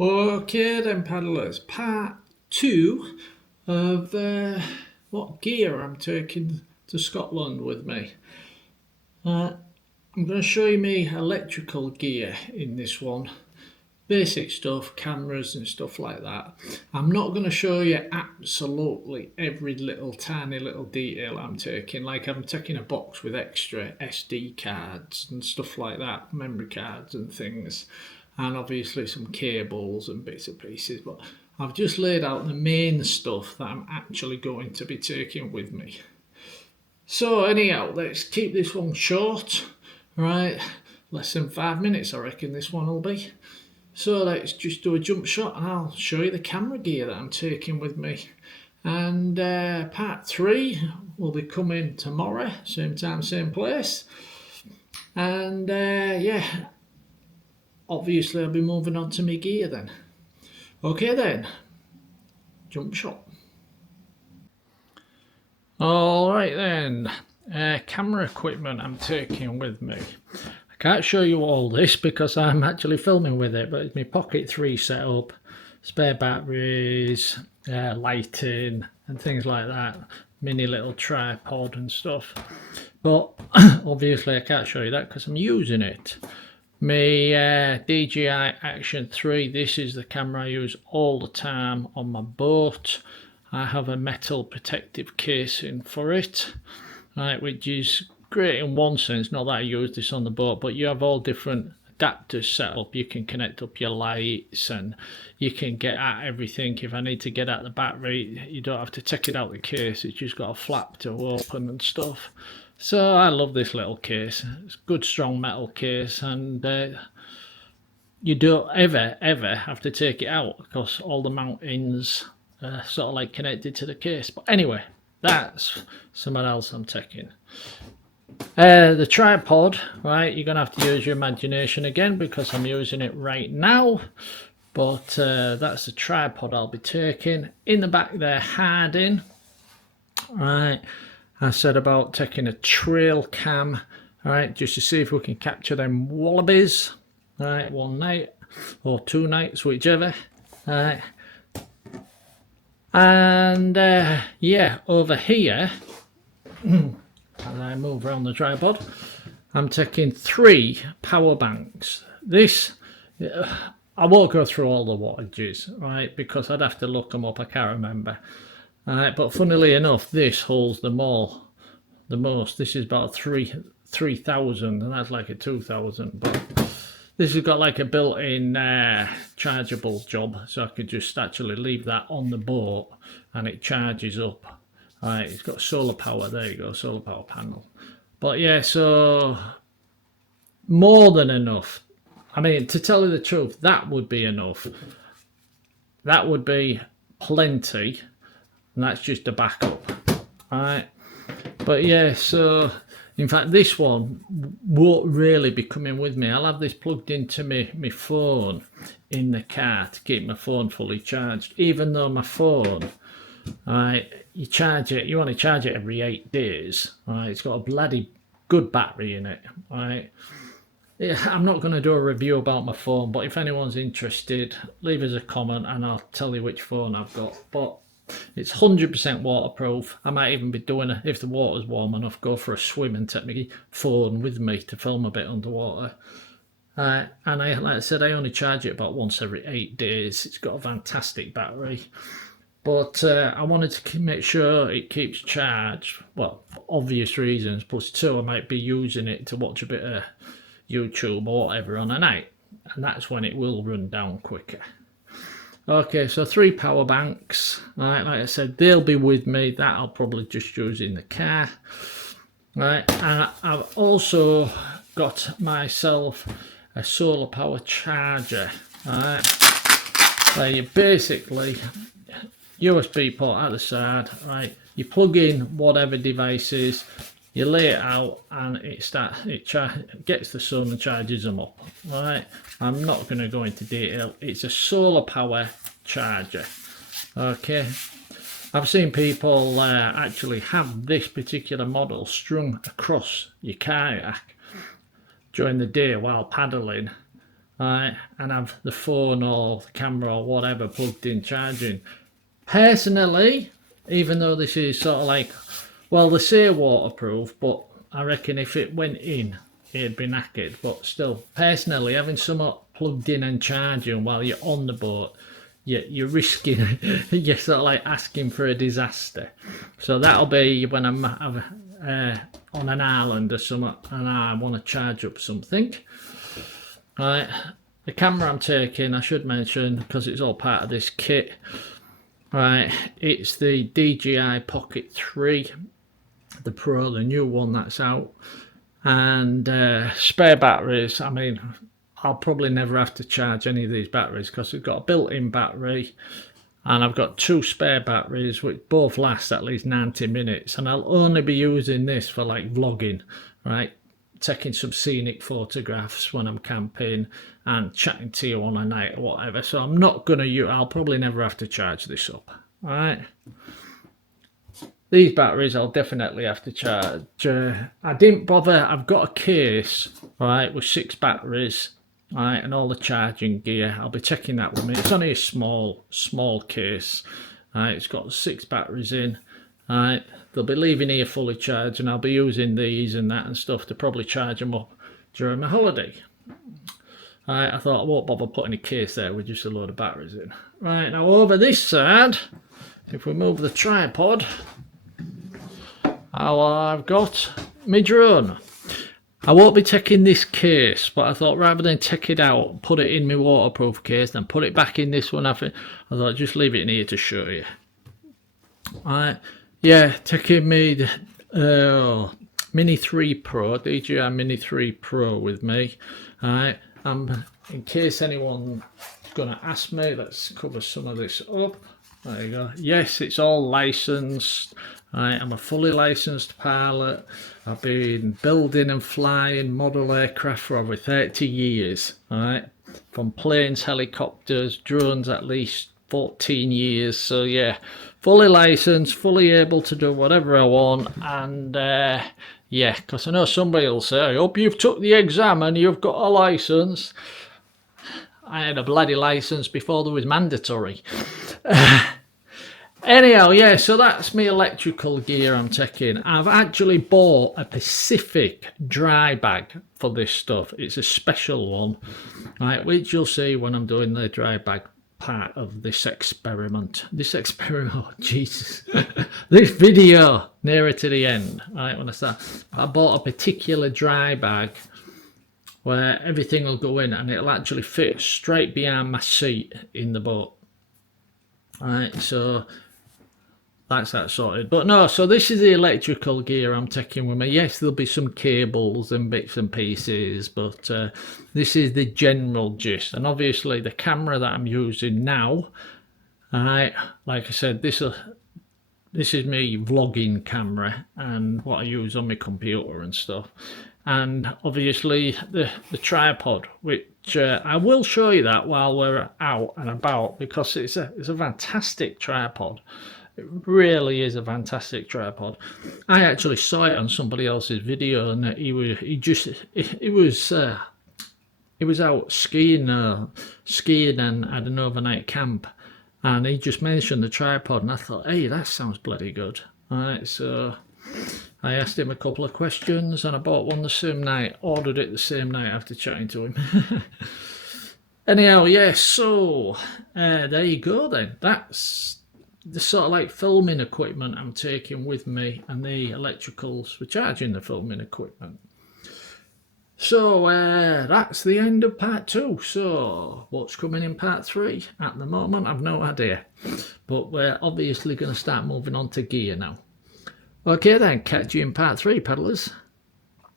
Okay then, paddlers, part two of what gear I'm taking to Scotland with me. I'm going to show you me electrical gear in this one. Basic stuff, cameras and stuff like that. I'm not going to show you absolutely every little tiny little detail I'm taking. Like I'm taking a box with extra SD cards and stuff like that, memory cards and things, and obviously some cables and bits and pieces. But I've just laid out the main stuff that I'm actually going to be taking with me. So anyhow, let's keep this one short, right? Less than 5 minutes I reckon this one will be. So let's just do a jump shot and I'll show you the camera gear that I'm taking with me. And part 3 will be coming tomorrow, same time, same place. And yeah, obviously I'll be moving on to my gear then. Okay then, jump shot. Alright then, camera equipment I'm taking with me. I can't show you all this because I'm actually filming with it, but it's my Pocket 3 setup, spare batteries, lighting and things like that, mini little tripod and stuff. But obviously I can't show you that because I'm using it. My DJI Action 3, this is the camera I use all the time on my boat. I have a metal protective casing for it, right, which is great in one sense, not that I use this on the boat, but you have all different adapters set up. You can connect up your lights and you can get at everything. If I need to get at the battery, you don't have to take it out the case, it's just got a flap to open and stuff. So I love this little case. It's a good strong metal case, and you don't ever have to take it out because all the mountings are sort of like connected to the case. But anyway, that's something else I'm taking. The tripod, right, you're gonna have to use your imagination again because I'm using it right now, but that's the tripod I'll be taking. In the back there, harding, right, I said about taking a trail cam, right, just to see if we can capture them wallabies, right, one night or 2 nights, whichever, right. And yeah, over here as I move around the tripod, I'm taking 3 power banks. This, I won't go through all the wattages, right, because I'd have to look them up, I can't remember. But funnily enough, this holds them all the most. This is about 3,000 and that's like a 2,000, but this has got like a built-in chargeable job, so I could just actually leave that on the boat and it charges up. Right, it's got solar power, there you go, solar power panel. But yeah, so more than enough. I mean, to tell you the truth, that would be enough. That would be plenty, and that's just a backup. Alright, but yeah, so in fact this one won't really be coming with me. I'll have this plugged into my phone in the car to keep my phone fully charged, even though my phone, right, you charge it, you want to charge it every 8 days, right? It's got a bloody good battery in it, right? Yeah, I'm not going to do a review about my phone, but if anyone's interested, leave us a comment and I'll tell you which phone I've got. But it's 100% waterproof. I might even be doing it, if the water's warm enough, go for a swim and take my phone with me to film a bit underwater. And like I said, I only charge it about once every 8 days. It's got a fantastic battery. But I wanted to make sure it keeps charged, well, for obvious reasons, plus 2, I might be using it to watch a bit of YouTube or whatever on a night, and that's when it will run down quicker. Okay, so 3 power banks, right, like I said, they'll be with me, that I'll probably just use in the car. Right, and I've also got myself a solar power charger, right, where you basically USB port at the side, right, you plug in whatever device is, you lay it out and it gets the sun and charges them up. Right, I'm not going to go into detail. It's a solar power charger. Okay, I've seen people actually have this particular model strung across your kayak during the day while paddling, right, and have the phone or the camera or whatever plugged in charging. Personally, even though this is sort of like, well, they say waterproof, but I reckon if it went in, it'd be knackered. But still, personally, having something plugged in and charging while you're on the boat, you're risking, you're sort of like asking for a disaster. So that'll be when I'm on an island or something and I want to charge up something. Right, the camera I'm taking, I should mention, because it's all part of this kit. Right, it's the DJI Pocket 3, the Pro, the new one that's out. And spare batteries, I mean, I'll probably never have to charge any of these batteries because we've got a built-in battery and I've got 2 spare batteries which both last at least 90 minutes, and I'll only be using this for like vlogging, right, taking some scenic photographs when I'm camping and chatting to you on a night or whatever. So I'm not going to I'll probably never have to charge this up. All right, these batteries I'll definitely have to charge. I didn't bother. I've got a case, right, with 6 batteries, right, and all the charging gear. I'll be taking that with me. It's only a small case, right. It's got 6 batteries in, right. They'll be leaving here fully charged, and I'll be using these and that and stuff to probably charge them up during my holiday. Right, I thought I won't bother putting a case there with just a load of batteries in. Right, now over this side, if we move the tripod, I've got my drone. I won't be taking this case, but I thought rather than take it out, put it in my waterproof case, then put it back in this one, I thought just leave it in here to show you. Alright, yeah, taking me Mini 3 Pro, DJI Mini 3 Pro with me. Alright, in case anyone's going to ask me, let's cover some of this up. There you go. Yes, it's all licensed. I'm a fully licensed pilot. I've been building and flying model aircraft for over 30 years. Alright, from planes, helicopters, drones, at least 14 years. So yeah, fully licensed, fully able to do whatever I want. And yeah, because I know somebody will say, I hope you've took the exam and you've got a license. I had a bloody license before there was mandatory. Anyhow, yeah, so that's my electrical gear I'm taking. I've actually bought a Pacific dry bag for this stuff. It's a special one, right, which you'll see when I'm doing the dry bag part of this experiment. Oh, Jesus. This video nearer to the end, right, when I start. I bought a particular dry bag where everything will go in and it'll actually fit straight behind my seat in the boat. Alright, so that's that sorted. But no, so this is the electrical gear I'm taking with me. Yes, there'll be some cables and bits and pieces, but this is the general gist. And obviously the camera that I'm using now, alright, like I said, this is me vlogging camera and what I use on my computer and stuff. And obviously the tripod, which I will show you that while we're out and about, because it's a fantastic tripod. It really is a fantastic tripod. I actually saw it on somebody else's video, and he was out skiing and had an overnight camp, and he just mentioned the tripod, and I thought, hey, that sounds bloody good. All right, so I asked him a couple of questions and I bought one the same night, ordered it the same night after chatting to him. Anyhow, yeah, so there you go then. That's the sort of like filming equipment I'm taking with me, and the electricals for charging the filming equipment. So that's the end of part 2. So what's coming in part 3? At the moment, I've no idea. But we're obviously going to start moving on to gear now. Okay then, catch you in part 3, paddlers.